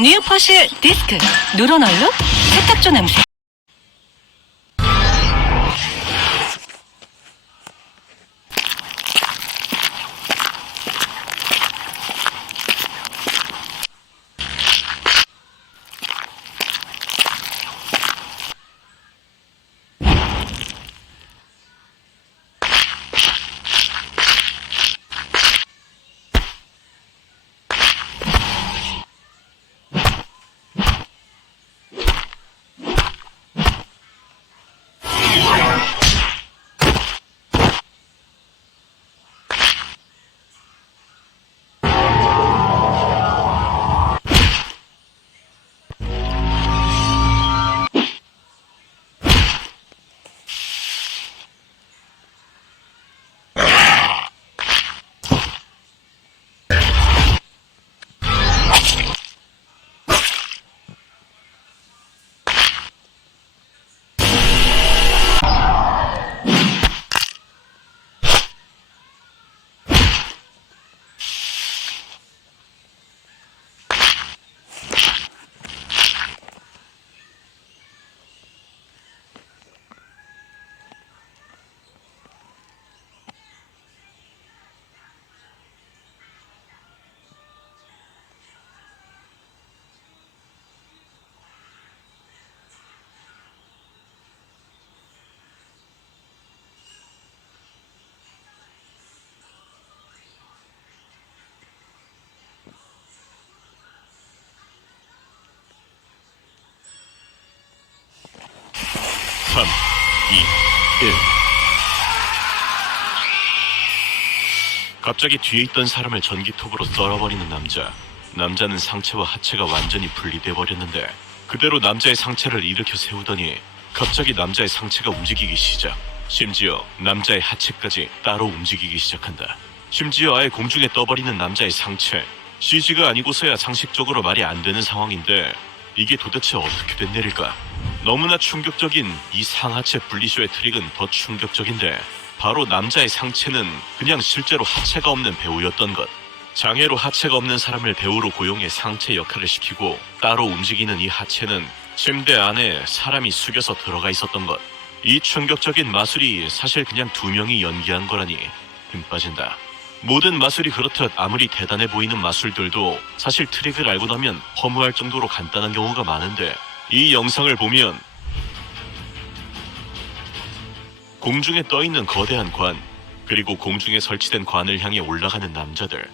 뉴퍼실 디스크 누런 얼룩 세탁조 냄새. 3, 2, 1. 갑자기 뒤에 있던 사람을 전기톱으로 썰어버리는 남자. 남자는 상체와 하체가 완전히 분리돼 버렸는데 그대로 남자의 상체를 일으켜 세우더니 갑자기 남자의 상체가 움직이기 시작. 심지어 남자의 하체까지 따로 움직이기 시작한다. 심지어 아예 공중에 떠버리는 남자의 상체. CG가 아니고서야 상식적으로 말이 안 되는 상황인데 이게 도대체 어떻게 된 일일까? 너무나 충격적인 이 상하체 분리쇼의 트릭은 더 충격적인데 바로 남자의 상체는 그냥 실제로 하체가 없는 배우였던 것. 장애로 하체가 없는 사람을 배우로 고용해 상체 역할을 시키고 따로 움직이는 이 하체는 침대 안에 사람이 숙여서 들어가 있었던 것. 이 충격적인 마술이 사실 그냥 두 명이 연기한 거라니 힘 빠진다. 모든 마술이 그렇듯 아무리 대단해 보이는 마술들도 사실 트릭을 알고 나면 허무할 정도로 간단한 경우가 많은데 이 영상을 보면 공중에 떠있는 거대한 관, 그리고 공중에 설치된 관을 향해 올라가는 남자들.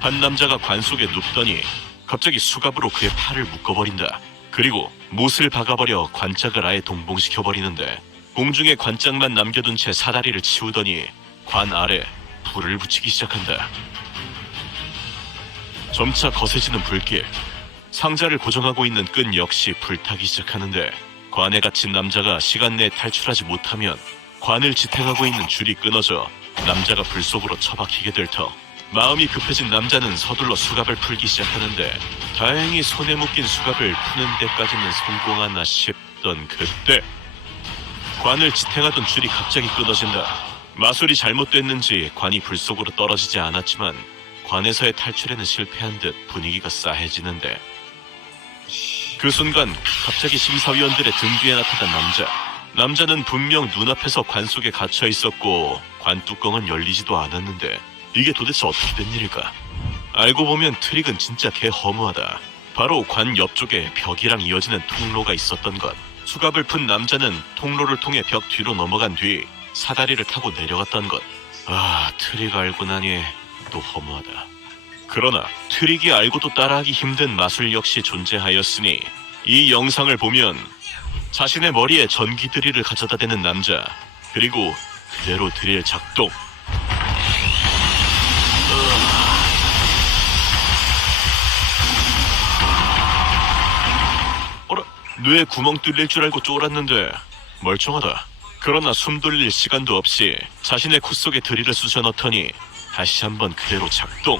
한 남자가 관 속에 눕더니 갑자기 수갑으로 그의 팔을 묶어버린다. 그리고 못을 박아버려 관짝을 아예 동봉시켜버리는데 공중에 관짝만 남겨둔 채 사다리를 치우더니 관 아래 불을 붙이기 시작한다. 점차 거세지는 불길. 상자를 고정하고 있는 끈 역시 불타기 시작하는데 관에 갇힌 남자가 시간 내에 탈출하지 못하면 관을 지탱하고 있는 줄이 끊어져 남자가 불 속으로 처박히게 될 터. 마음이 급해진 남자는 서둘러 수갑을 풀기 시작하는데 다행히 손에 묶인 수갑을 푸는 데까지는 성공하나 싶던 그때 관을 지탱하던 줄이 갑자기 끊어진다. 마술이 잘못됐는지 관이 불 속으로 떨어지지 않았지만 관에서의 탈출에는 실패한 듯 분위기가 싸해지는데 그 순간 갑자기 심사위원들의 등 뒤에 나타난 남자. 남자는 분명 눈앞에서 관 속에 갇혀 있었고 관 뚜껑은 열리지도 않았는데 이게 도대체 어떻게 된 일일까? 알고 보면 트릭은 진짜 개 허무하다. 바로 관 옆쪽에 벽이랑 이어지는 통로가 있었던 것. 수갑을 푼 남자는 통로를 통해 벽 뒤로 넘어간 뒤 사다리를 타고 내려갔던 것. 아, 트릭 알고 나니 또 허무하다. 그러나 트릭이 알고도 따라하기 힘든 마술 역시 존재하였으니 이 영상을 보면 자신의 머리에 전기 드릴을 가져다 대는 남자, 그리고 그대로 드릴 작동. 어라, 뇌에 구멍 뚫릴 줄 알고 쫄았는데 멀쩡하다. 그러나 숨 돌릴 시간도 없이 자신의 코 속에 드릴을 쑤셔 넣더니 다시 한번 그대로 작동.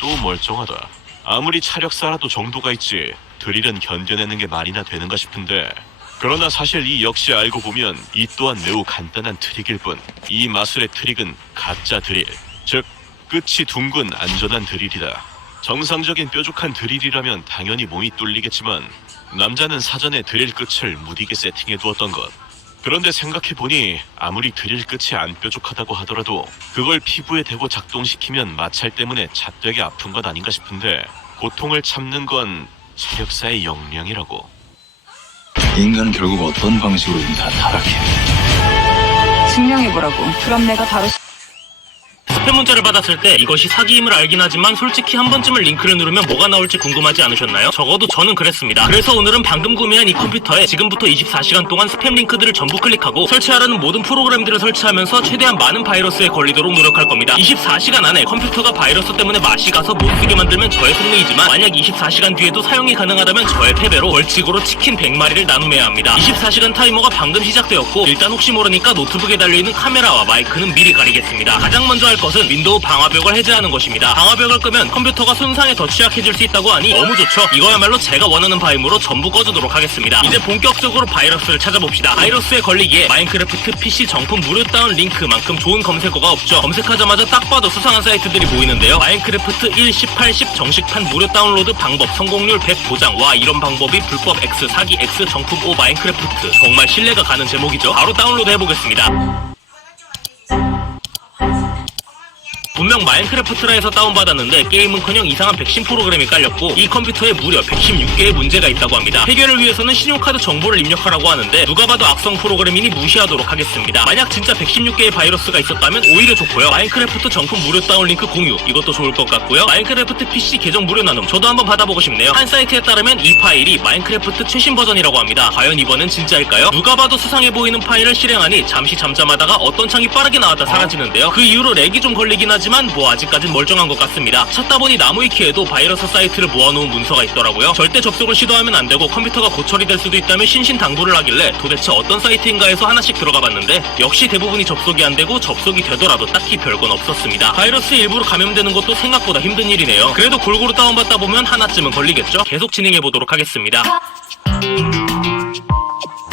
또 멀쩡하다. 아무리 차력사라도 정도가 있지 드릴은 견뎌내는 게 말이나 되는가 싶은데 그러나 사실 이 역시 알고 보면 이 또한 매우 간단한 트릭일 뿐 이 마술의 트릭은 가짜 드릴, 즉 끝이 둥근 안전한 드릴이다. 정상적인 뾰족한 드릴이라면 당연히 몸이 뚫리겠지만 남자는 사전에 드릴 끝을 무디게 세팅해 두었던 것. 그런데 생각해보니 아무리 드릴 끝이 안 뾰족하다고 하더라도 그걸 피부에 대고 작동시키면 마찰 때문에 잣되게 아픈 것 아닌가 싶은데 고통을 참는 건 체력사의 역량이라고. 인간은 결국 어떤 방식으로든 다 타락해. 증명해보라고. 그럼 내가 바로 스팸 문자를 받았을 때 이것이 사기임을 알긴 하지만 솔직히 한 번쯤은 링크를 누르면 뭐가 나올지 궁금하지 않으셨나요? 적어도 저는 그랬습니다. 그래서 오늘은 방금 구매한 이 컴퓨터에 지금부터 24시간 동안 스팸 링크들을 전부 클릭하고 설치하라는 모든 프로그램들을 설치하면서 최대한 많은 바이러스에 걸리도록 노력할 겁니다. 24시간 안에 컴퓨터가 바이러스 때문에 맛이 가서 못쓰게 만들면 저의 승리이지만 만약 24시간 뒤에도 사용이 가능하다면 저의 패배로 벌칙으로 치킨 100마리를 나눔해야 합니다. 24시간 타이머가 방금 시작되었고 일단 혹시 모르니까 노트북에 달려있는 카메라와 마이크는 미리 가리겠습니다. 가장 먼저 할 것은 윈도우 방화벽을 해제하는 것입니다. 방화벽을 끄면 컴퓨터가 손상에 더 취약해질 수 있다고 하니 너무 좋죠. 이거야말로 제가 원하는 바이모로 전부 꺼주도록 하겠습니다. 이제 본격적으로 바이러스를 찾아봅시다. 바이러스에 걸리기에 마인크래프트 PC 정품 무료 다운 링크만큼 좋은 검색어가 없죠. 검색하자마자 딱 봐도 수상한 사이트들이 보이는데요. 마인크래프트 1, 18, 10 정식판 무료 다운로드 방법, 성공률 100 보장. 와, 이런 방법이 불법 X, 사기 X, 정품 O 마인크래프트. 정말 신뢰가 가는 제목이죠. 바로 다운로드 해보겠습니다. 분명 마인크래프트라 해서 다운받았는데 게임은커녕 이상한 백신 프로그램이 깔렸고 이 컴퓨터에 무려 116개의 문제가 있다고 합니다. 해결을 위해서는 신용카드 정보를 입력하라고 하는데 누가 봐도 악성 프로그램이니 무시하도록 하겠습니다. 만약 진짜 116개의 바이러스가 있었다면 오히려 좋고요. 마인크래프트 정품 무료 다운 링크 공유 이것도 좋을 것 같고요. 마인크래프트 PC 계정 무료 나눔 저도 한번 받아보고 싶네요. 한 사이트에 따르면 이 파일이 마인크래프트 최신 버전이라고 합니다. 과연 이번엔 진짜일까요? 누가 봐도 수상해 보이는 파일을 실행하니 잠시 잠잠하다가 어떤 창이 빠르게 나왔다 사라지는데요. 그 이후로 렉이 좀 걸리긴 하지만 뭐 아직까진 멀쩡한 것 같습니다. 찾다 보니 나무위키에도 바이러스 사이트를 모아놓은 문서가 있더라고요. 절대 접속을 시도하면 안 되고 컴퓨터가 고철이 될 수도 있다며 신신당부를 하길래 도대체 어떤 사이트인가 해서 하나씩 들어가 봤는데 역시 대부분이 접속이 안 되고 접속이 되더라도 딱히 별건 없었습니다. 바이러스에 일부러 감염되는 것도 생각보다 힘든 일이네요. 그래도 골고루 다운받다 보면 하나쯤은 걸리겠죠? 계속 진행해보도록 하겠습니다.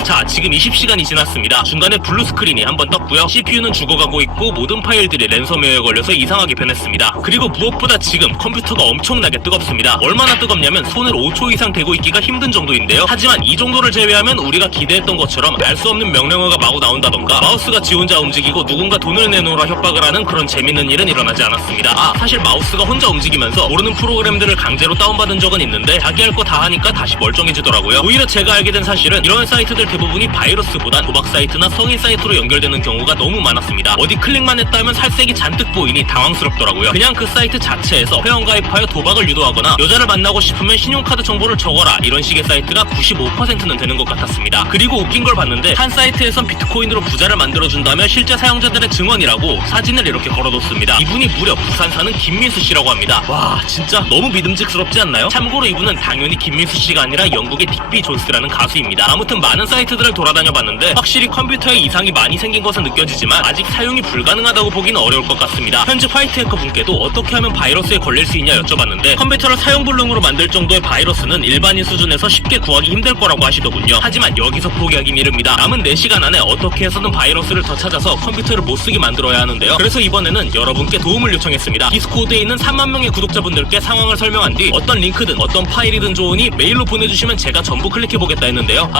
자, 지금 20시간이 지났습니다. 중간에 블루 스크린이 한번 떴고요. CPU는 죽어가고 있고 모든 파일들이 랜섬웨어에 걸려서 이상하게 변했습니다. 그리고 무엇보다 지금 컴퓨터가 엄청나게 뜨겁습니다. 얼마나 뜨겁냐면 손을 5초 이상 대고 있기가 힘든 정도인데요. 하지만 이 정도를 제외하면 우리가 기대했던 것처럼 알 수 없는 명령어가 마구 나온다던가 마우스가 지 혼자 움직이고 누군가 돈을 내놓으라 협박을 하는 그런 재밌는 일은 일어나지 않았습니다. 사실 마우스가 혼자 움직이면서 모르는 프로그램들을 강제로 다운받은 적은 있는데 자기 할 거 다 하니까 다시 멀쩡해지더라고요. 오히려 제가 알게 된 사실은 이런 사이트들 대부분이 바이러스보단 도박 사이트나 성인 사이트로 연결되는 경우가 너무 많았습니다. 어디 클릭만 했다면 살색이 잔뜩 보이니 당황스럽더라고요. 그냥 그 사이트 자체에서 회원가입하여 도박을 유도하거나 여자를 만나고 싶으면 신용카드 정보를 적어라 이런 식의 사이트가 95%는 되는 것 같았습니다. 그리고 웃긴 걸 봤는데 한 사이트에선 비트코인으로 부자를 만들어준다며 실제 사용자들의 증언이라고 사진을 이렇게 걸어뒀습니다. 이분이 무려 부산 사는 김민수 씨라고 합니다. 와 진짜 너무 믿음직스럽지 않나요? 참고로 이분은 당연히 김민수 씨가 아니라 영국의 딕비 존스라는 가수입니다. 아무튼 많은 사이트들을 돌아다녀봤는데 확실히 컴퓨터에 이상이 많이 생긴 것은 느껴지지만 아직 사용이 불가능하다고 보기는 어려울 것 같습니다. 현재 화이트 해커 분께도 어떻게 하면 바이러스에 걸릴 수 있냐 여쭤봤는데 컴퓨터를 사용불능으로 만들 정도의 바이러스는 일반인 수준에서 쉽게 구하기 힘들 거라고 하시더군요. 하지만 여기서 포기하기 이릅니다. 남은 4시간 안에 어떻게 해서든 바이러스를 더 찾아서 컴퓨터를 못쓰게 만들어야 하는데요. 그래서 이번에는 여러분께 도움을 요청했습니다. 디스코드에 있는 3만 명의 구독자분들께 상황을 설명한 뒤 어떤 링크든 어떤 파일이든 좋으니 메일로 보내주시면 제가 전부 클릭해보겠다 했는데요.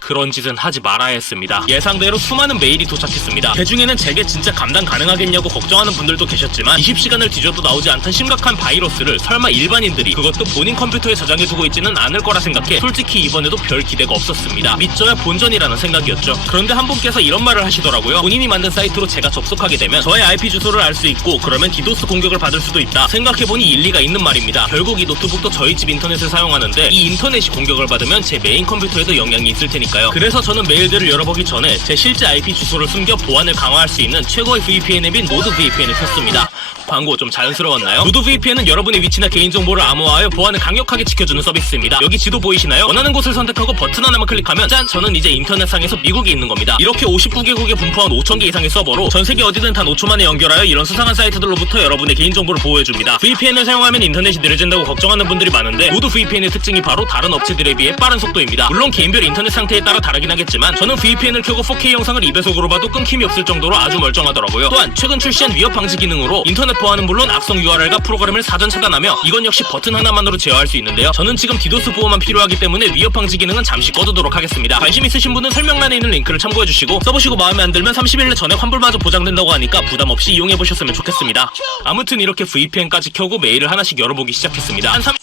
그런 짓은 하지 말아야 했습니다. 예상대로 수많은 메일이 도착했습니다. 그중에는 제게 진짜 감당 가능하겠냐고 걱정하는 분들도 계셨지만 20시간을 뒤져도 나오지 않던 심각한 바이러스를 설마 일반인들이 그것도 본인 컴퓨터에 저장해두고 있지는 않을 거라 생각해 솔직히 이번에도 별 기대가 없었습니다. 믿져야 본전이라는 생각이었죠. 그런데 한 분께서 이런 말을 하시더라고요. 본인이 만든 사이트로 제가 접속하게 되면 저의 IP 주소를 알 수 있고 그러면 디도스 공격을 받을 수도 있다. 생각해보니 일리가 있는 말입니다. 결국 이 노트북도 저희 집 인터넷을 사용하는데 이 인터넷이 공격을 받으면 제 메인 컴퓨터에도 영향이 있을 테니까요. 그래서 저는 메일들을 열어보기 전에 제 실제 IP 주소를 숨겨 보안을 강화할 수 있는 최고의 VPN 앱인 노드VPN을 켰습니다. 광고 좀 자연스러웠나요? 노드VPN은 여러분의 위치나 개인정보를 암호화하여 보안을 강력하게 지켜주는 서비스입니다. 여기 지도 보이시나요? 원하는 곳을 선택하고 버튼 하나만 클릭하면 짠! 저는 이제 인터넷상에서 미국에 있는 겁니다. 이렇게 59개국에 분포한 5,000개 이상의 서버로 전세계 어디든 단 5초 만에 연결하여 이런 수상한 사이트들로부터 여러분의 개인정보를 보호해줍니다. VPN을 사용하면 인터넷이 느려진다고 걱정하는 분들이 많은데 노드VPN의 특징이 바로 다른 업체들에 비해 빠른 속도입니다. 물론 개인별 인터넷 상태에 따라 다르긴 하겠지만 저는 VPN을 켜고 4K 영상을 2배속으로 봐도 끊김이 없을 정도로 아주 멀쩡하더라고요. 또한 최근 출시한 위협 방지 기능으로 인터넷 보안은 물론 악성 URL과 프로그램을 사전 차단하며 이건 역시 버튼 하나만으로 제어할 수 있는데요. 저는 지금 디도스 보호만 필요하기 때문에 위협 방지 기능은 잠시 꺼두도록 하겠습니다. 관심 있으신 분은 설명란에 있는 링크를 참고해주시고 써보시고 마음에 안 들면 30일 내 전액 환불마저 보장된다고 하니까 부담 없이 이용해보셨으면 좋겠습니다. 아무튼 이렇게 VPN까지 켜고 메일을 하나씩 열어보기 시작했습니다. 한 3...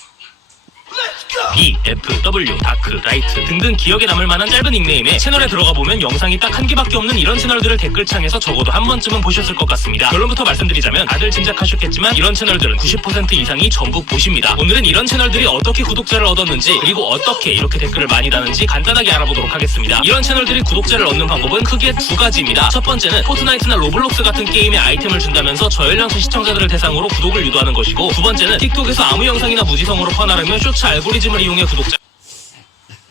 B, F, W, 다크, 라이트 등등 기억에 남을 만한 짧은 닉네임에 채널에 들어가 보면 영상이 딱 한 개밖에 없는 이런 채널들을 댓글창에서 적어도 한 번쯤은 보셨을 것 같습니다. 결론부터 말씀드리자면 다들 짐작하셨겠지만 이런 채널들은 90% 이상이 전부 보십니다. 오늘은 이런 채널들이 어떻게 구독자를 얻었는지 그리고 어떻게 이렇게 댓글을 많이 다는지 간단하게 알아보도록 하겠습니다. 이런 채널들이 구독자를 얻는 방법은 크게 2가지입니다. 첫 번째는 포트나이트나 로블록스 같은 게임에 아이템을 준다면서 저연령층 시청자들을 대상으로 구독을 유도하는 것이고 두 번째는 틱톡에서 아무 영상이나 무지성으로 퍼나르며 쇼츠 알고리즘을 이용해 구독자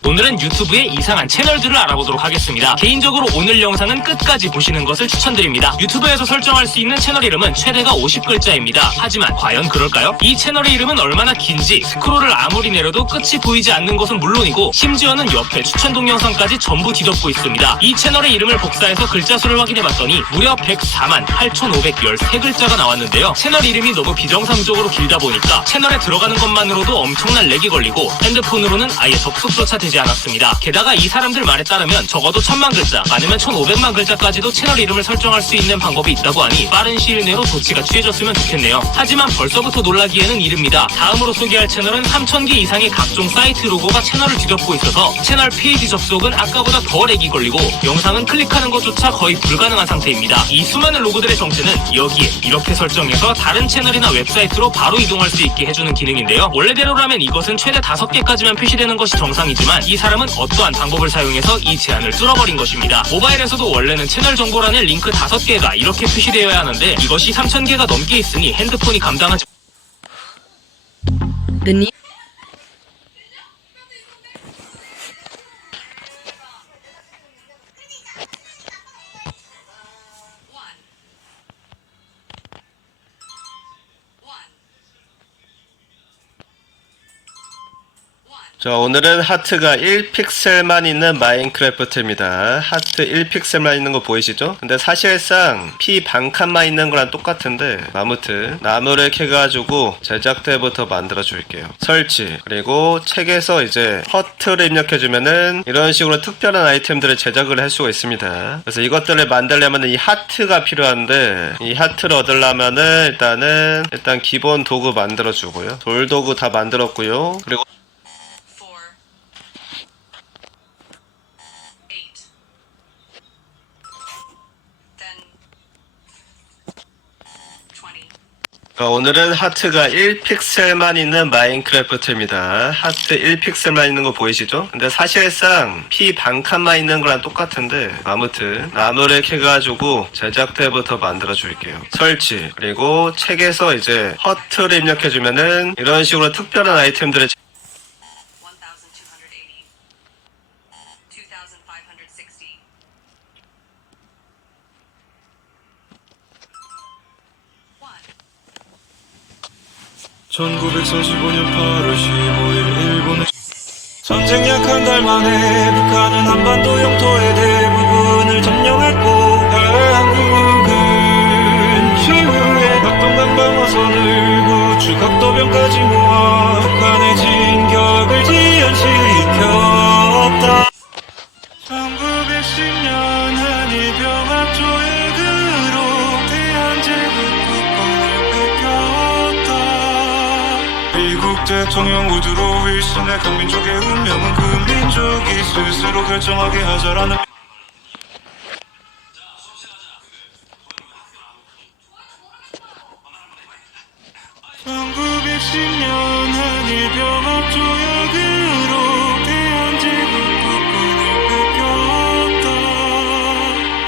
오늘은 유튜브의 이상한 채널들을 알아보도록 하겠습니다. 개인적으로 오늘 영상은 끝까지 보시는 것을 추천드립니다. 유튜브에서 설정할 수 있는 채널 이름은 최대가 50글자입니다. 하지만 과연 그럴까요? 이 채널의 이름은 얼마나 긴지 스크롤을 아무리 내려도 끝이 보이지 않는 것은 물론이고 심지어는 옆에 추천 동영상까지 전부 뒤덮고 있습니다. 이 채널의 이름을 복사해서 글자 수를 확인해봤더니 무려 104만 8,513글자가 나왔는데요. 채널 이름이 너무 비정상적으로 길다 보니까 채널에 들어가는 것만으로도 엄청난 렉이 걸리고 핸드폰으로는 아예 접속조차 되지 나오지 않았습니다. 게다가 이 사람들 말에 따르면 적어도 1000만 글자, 많으면 1500만 글자까지도 채널 이름을 설정할 수 있는 방법이 있다고 하니 빠른 시일 내로 조치가 취해졌으면 좋겠네요. 하지만 벌써부터 놀라기에는 이릅니다. 다음으로 소개할 채널은 3000개 이상의 각종 사이트 로고가 채널을 뒤덮고 있어서 채널 페이지 접속은 아까보다 더 렉이 걸리고 영상은 클릭하는 것조차 거의 불가능한 상태입니다. 이 수많은 로고들의 정체는 여기에 이렇게 설정해서 다른 채널이나 웹사이트로 바로 이동할 수 있게 해주는 기능인데요. 원래대로라면 이것은 최대 5개까지만 표시되는 것이 정상이지만 이 사람은 어떠한 방법을 사용해서 이 제한을 뚫어버린 것입니다. 모바일에서도 원래는 채널 정보란에 링크 5개가 이렇게 표시되어야 하는데 이것이 3000개가 넘게 있으니 핸드폰이 감당하지 자, 오늘은 하트가 1픽셀만 있는 마인크래프트입니다. 하트 1픽셀만 있는 거 보이시죠? 근데 사실상 피 반칸만 있는 거랑 똑같은데 아무튼 나무를 캐가지고 제작대부터 만들어 줄게요. 설치, 그리고 책에서 이제 허트를 입력해주면은 이런 식으로 특별한 아이템들을 제작을 할 수가 있습니다. 그래서 이것들을 만들려면 이 하트가 필요한데 이 하트를 얻으려면은 일단 기본 도구 만들어 주고요. 돌도구 다 만들었고요. 그리고 오늘은 하트가 1픽셀만 있는 마인크래프트입니다. 하트 1픽셀만 있는 거 보이시죠? 근데 사실상 피 반칸만 있는 거랑 똑같은데 아무튼 나무를 캐가지고 제작대부터 만들어 줄게요. 설치, 그리고 책에서 이제 허트를 입력해주면은 이런 식으로 특별한 아이템들을 (1945년 8월 15일) 일본의 전쟁 약 한 달 만에 북한은 한반도 영토의 대부분을 점령했고 한국은 추후에 낙동강 방어선을 구축 각도병까지 모아 북한의 진격을 지연시켰다. 1910년 한일 병합 조약으로 대한제국 국권을 뺏겼다. 미국 대통령 우드로 윌슨의 강민족의 운명은 그 민족이 스스로 결정하게 하자라는 1910년 한일 병합 조약으로 대한제국 국권을 뺏겼다.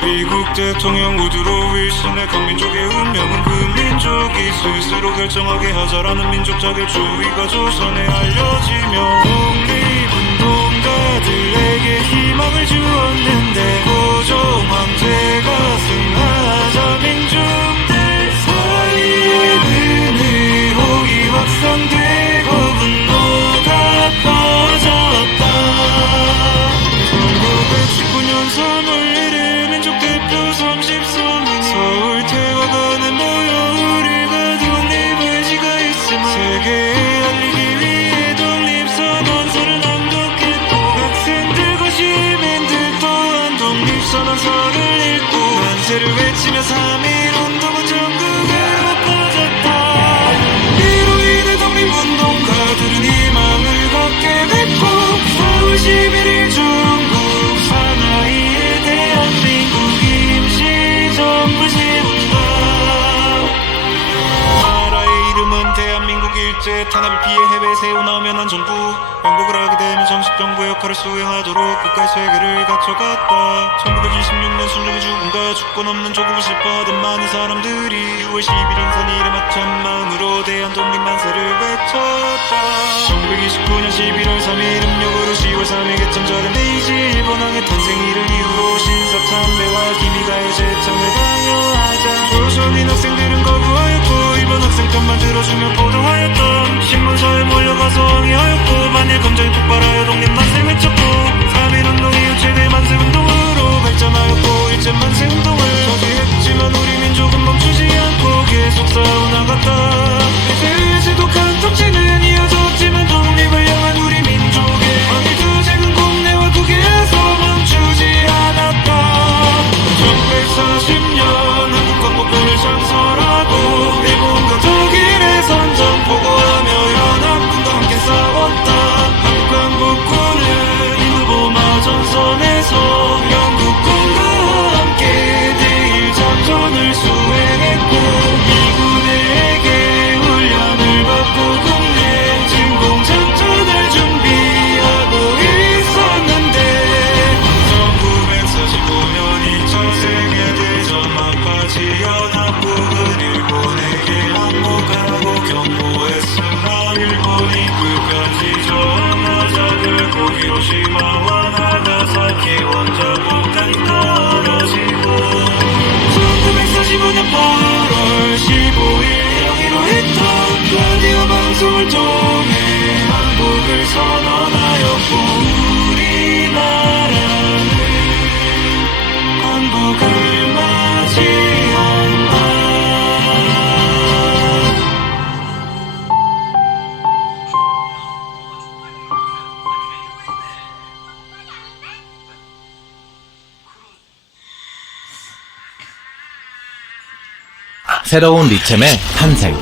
미국 대통령 우드로 윌슨의 강민족의 운명은 그 민족이 스스로 결정하게 하자라는 민족 자결주의가 조선에 알려지며 독립운동가들에게 희망을 주었는데 고종 황제가 승하자 민중들 사이에는 의혹이 확산되고 분노가 퍼졌다. 1919년 3월 1일 민족 대표 30성은 서울 태화관에 모여 우리가 독립의지가 있음을 세계에 알리기 위해 독립선언서를 낭독했고 학생들과 시민들 또한 독립선언서를 읽고 만세를 외치며 3.1 운동은 전국으로 퍼졌다. 이로 인해 독립운동가들은 희망을 갖게 됐고 4월 11일 중국 상하이에 대한민국 임시정부 세운다. 나라의 이름은 대한민국 일제 탄압을 피해 해외에 세워나오면 전부 영국을 하게 되면 정식 정부 역할을 수행하도록 국가의 세계를 갖춰갔다. 1926년 순종의 죽음과 주권 없는 조국을 슬퍼하던 많은 사람들이 6월 10일 인산일에 맞찬 마음으로 대한 독립 만세를 외쳤다. 1929년 11월 3일 음력으로 10월 3일 개천절은 메이지 일본왕의 탄생일을 이유로 신사참배와 기미가의 재창을 강요하자 조선인 학생들은 거부하였고 일본 학생편만 들어주며 보도하였던 신문사에 몰려가서 항의하였고 만일 감정이 폭발하여 독립 만세 외쳤고 3.1운동 이후 최대 만세 운동으로 발전하였고 일제 만세 운동을 저지했지만 우리 민족은 멈추지 않고 계속 싸워나갔다. 이제 지독한 통치는 이어졌지만 독립을 향한 우리 민족의 왕의 투쟁은 받고 미군에게 훈련을 받고 국내 진공 작전을 준비하고 있었는데 1945년 2차 세계대전 막바지 연합국은 일본에게 항복하고 경고했으나 일본이 끝까지 저항하자 결국 히로시마와 나가사키 원자폭탄이 떨어지고 1945년 8월 15일 영희로 했던 라디오 방송을 통해 항복을 선언하였고 우리나라는 항복을 맞이한다. 새로운 리챔의 탄생.